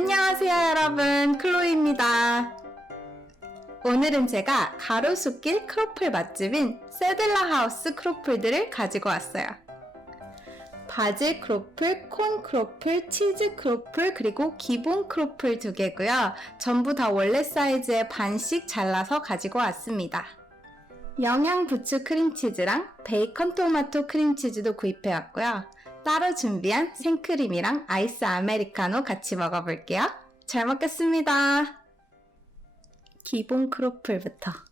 안녕하세요 여러분. 클로이입니다. 오늘은 제가 가로수길 크로플 맛집인 세들라 하우스 크로플들을 가지고 왔어요. 바질 크로플, 콘 크로플, 치즈 크로플 그리고 기본 크로플 두 개고요. 전부 다 원래 사이즈의 반씩 잘라서 가지고 왔습니다. 영양 부추 크림치즈랑 베이컨 토마토 크림치즈도 구입해 왔고요 따로 준비한 생크림이랑 아이스 아메리카노 같이 먹어볼게요. 잘 먹겠습니다. 기본 크로플부터.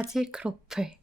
바질 크로플.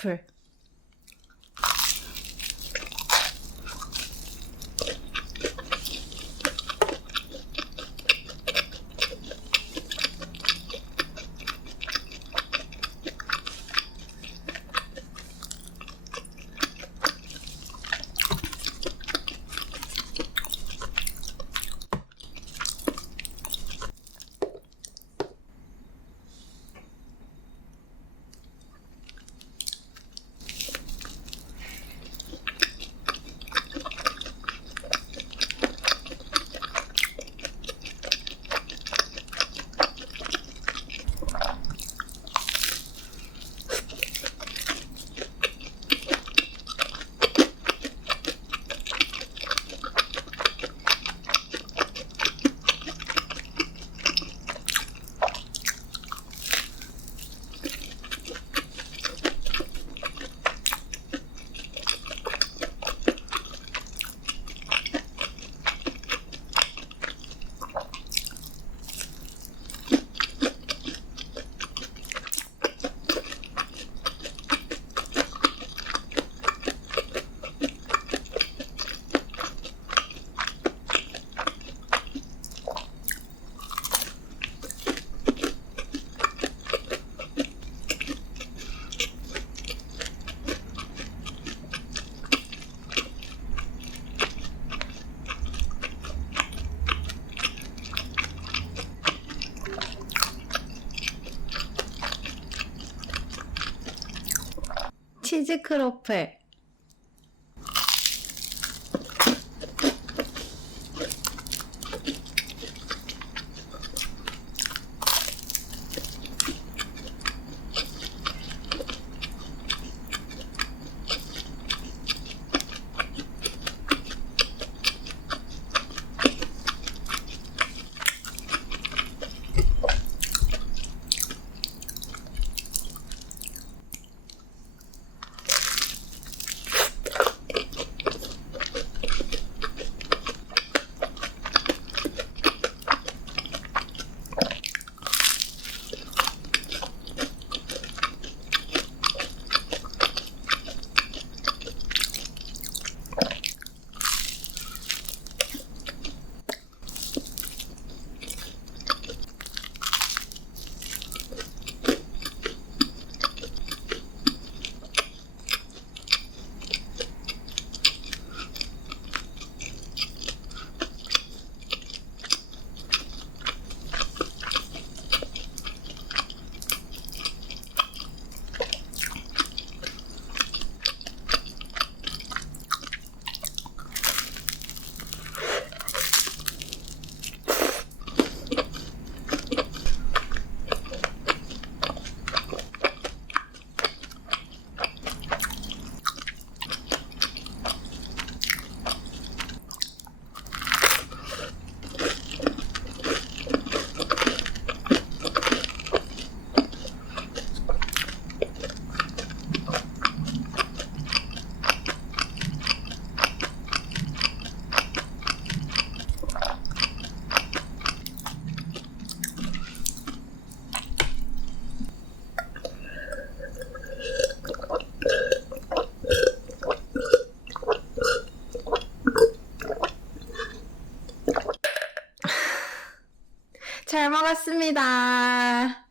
크 치즈 크로플. 잘 먹었습니다.